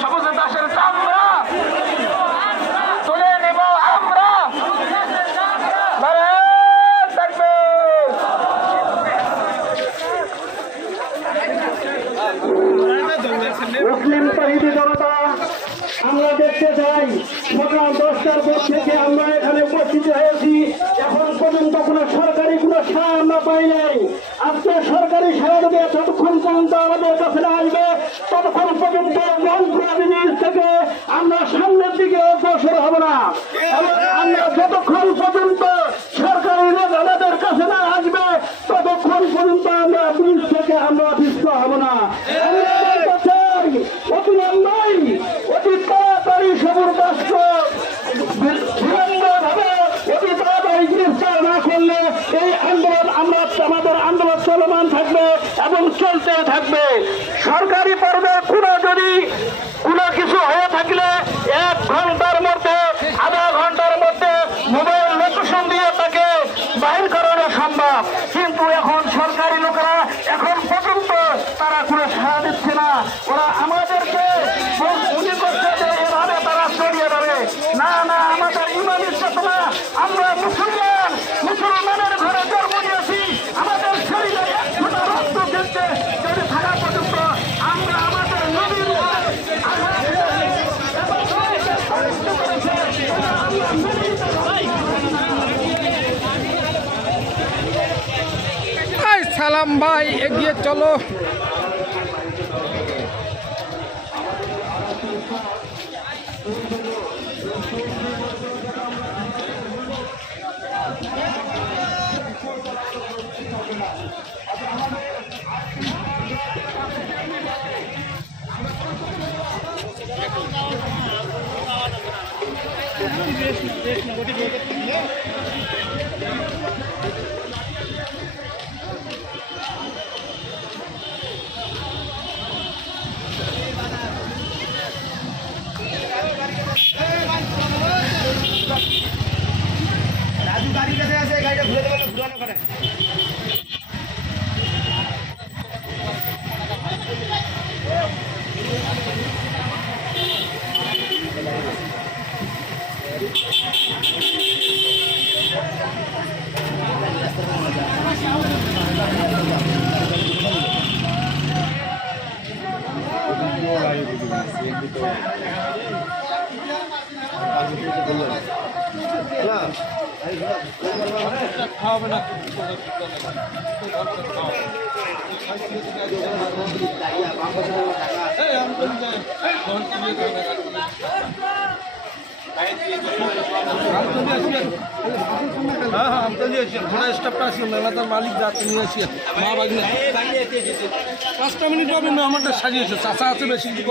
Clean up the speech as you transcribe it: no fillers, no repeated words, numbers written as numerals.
সবুজ দাসের চামড়া তুলে নেব আমরা। মুসলিম তহিদি জনতা, আমরা দেখতে চাই সকাল 10টার পর থেকে আমরা এখানে উপস্থিত হয়েছি। এখন পর্যন্ত কোনো সরকারি কোনো সাড়া আমরা পাই নাই। আজকে সরকারি সাড়া দেবে যতক্ষণ পর্যন্ত আমাদের কাছে না আসবে ততক্ষণ পর্যন্ত মন্ত্রী থেকে আমরা সামনের দিকে অগ্রসর হব না। এবং আমরা যতক্ষণ পর্যন্ত সরকারি লোক আমাদের কাছে না আসবে ততক্ষণ পর্যন্ত আমরা পুলিশ থেকে আমরা অতিষ্ঠ হব না। অতি লম্বাই অতি তাড়াতাড়ি সবুজ দাসকে বিলম্বভাবে অতি তাড়াতাড়ি গ্রেফতার না করলে এই আন্দোলন আমাদের আন্দোলন চলমান থাকবে এবং চলতে থাকবে। সরকারি পর্বে কোনো কিছু হয়ে থাকলে 1 ঘন্টার মধ্যে আধা ঘন্টার মধ্যে মোবাইল লোকেশন দিয়ে তাকে বাহির করানো সম্ভব। কিন্তু এখন সরকারি লোকেরা এখন পর্যন্ত তারা কোনো সাড়া দিচ্ছে না। ওরা আমাদেরকে মনে করছে যে এভাবে তারা সরিয়ে দেবে। না, আমাদের ইমানি চেতনা, আমরা মুসলমানের ঘরে জন্ম নিয়েছি। আমাদের শরীরে 1 ফোঁটা রক্ত ঝরছে যদি থাকা পর্যন্ত আমরা আমাদের নবীর সালাম ভাই, এগিয়ে চলো। রাজু গাড়ির কাছে আছে, গাড়িটা ঘুরে দেবে, ঘুরানো করে। খাওয়াবে না মালিক যাচ্ছে নিয়ে আসি মা বাগিনা 5টা মিনিট হবে না। আমারটা সাজিয়েছে চাষা আছে বেশি কিছু